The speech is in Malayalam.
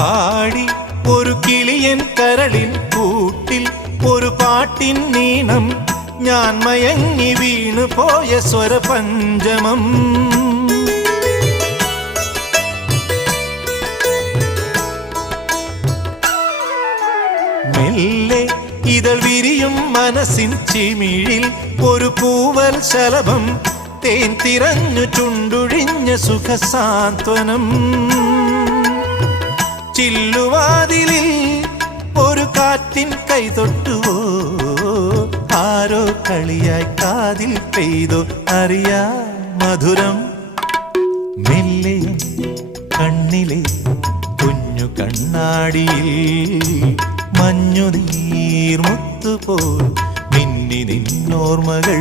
പാടി ഒരു കിളിയൻ കരളിൻ കൂട്ടിൽ ഒരു പാട്ടിൻ നീണം ഞാൻ മയങ്ങി വീണു പോയ സ്വരപഞ്ചമം മെല്ലെ ഇതൾ വിരിയും മനസ്സിൻ ചിമിഴിൽ ഒരു പൂവൽ ശലഭം തേൻ തിരഞ്ഞു ചുണ്ടൊഴിഞ്ഞ സുഖസാന്ത്വനം ചില്ലുവാതിലിൽ ഒരു കാറ്റിൻ കൈതൊട്ടുവോ ആരോ കളിയായി കാതിൽ പെയ്തോ അറിയാ മധുരം മെല്ലെ കണ്ണിലെ കുഞ്ഞു കണ്ണാടിയിൽ മഞ്ഞുനീർമുത്തുപോൽ മിന്നി നിന്നോർമകൾ